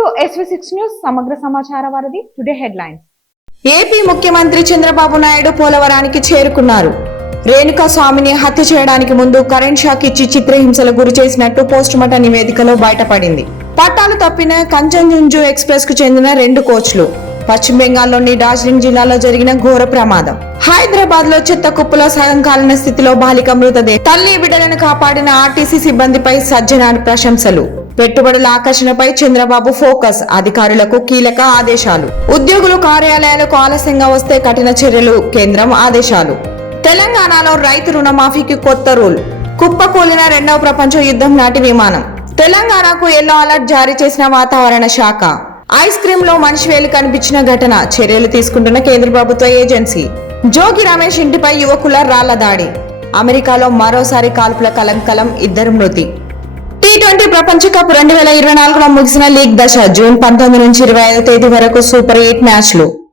To SV6 news సమగ్ర సమాచార వారధి టుడే హెడ్లైన్స్. ఏపీ ముఖ్యమంత్రి చంద్రబాబు నాయుడు పోలవరానికి చేరుకున్నారు. రేణుకా స్వామిని హత్య చేయడానికి ముందు కరెంట్ షాక్ ఇచ్చి చిత్రహింసలకు గురి చేసినట్టు పోస్టుమార్టం నివేదికలో బయటపడింది. పట్టాలు తప్పిన కంచన్జుంజు ఎక్స్ప్రెస్ కు చెందిన 2 కోచ్లు. పశ్చిమ బెంగాల్లోని డార్జిలింగ్ జిల్లాలో జరిగిన ఘోర ప్రమాదం. హైదరాబాద్ లో చెత్త కుప్పలో సగం కాలిన స్థితిలో బాలిక మృతదేహం. తల్లి బిడ్డలను కాపాడిన ఆర్టీసీ సిబ్బందిపై సజ్జనార్ ప్రశంసలు. పెట్టుబడుల ఆకర్షణపై చంద్రబాబు ఫోకస్. అధికారులకు కీలక ఆదేశాలు. ఉద్యోగులు కార్యాలయాలకు ఆలస్యంగా వస్తే కఠిన చర్యలు. కేంద్రం ఆదేశాలు. తెలంగాణలో రైతు రుణమాఫీకి కొత్త రూల్. కుప్పకూలిన 2వ ప్రపంచ యుద్ధం నాటి విమానం. తెలంగాణకు ఎల్లో అలర్ట్ జారీ చేసిన వాతావరణ శాఖ. ఐస్ క్రీమ్ లో మనిషి వేలు కనిపించిన ఘటన. చర్యలు తీసుకుంటున్న కేంద్ర ప్రభుత్వ ఏజెన్సీ. జోగి రమేష్ ఇంటిపై యువకుల రాళ్ల దాడి. అమెరికాలో మరోసారి కాల్పుల కలంకలం. 2 మృతి. T20 ప్రపంచ కప్ 2024లో ముగిసిన లీగ్ దశ. జూన్ 19 నుంచి 25 తేదీ వరకు సూపర్ 8 మ్యాచ్లు.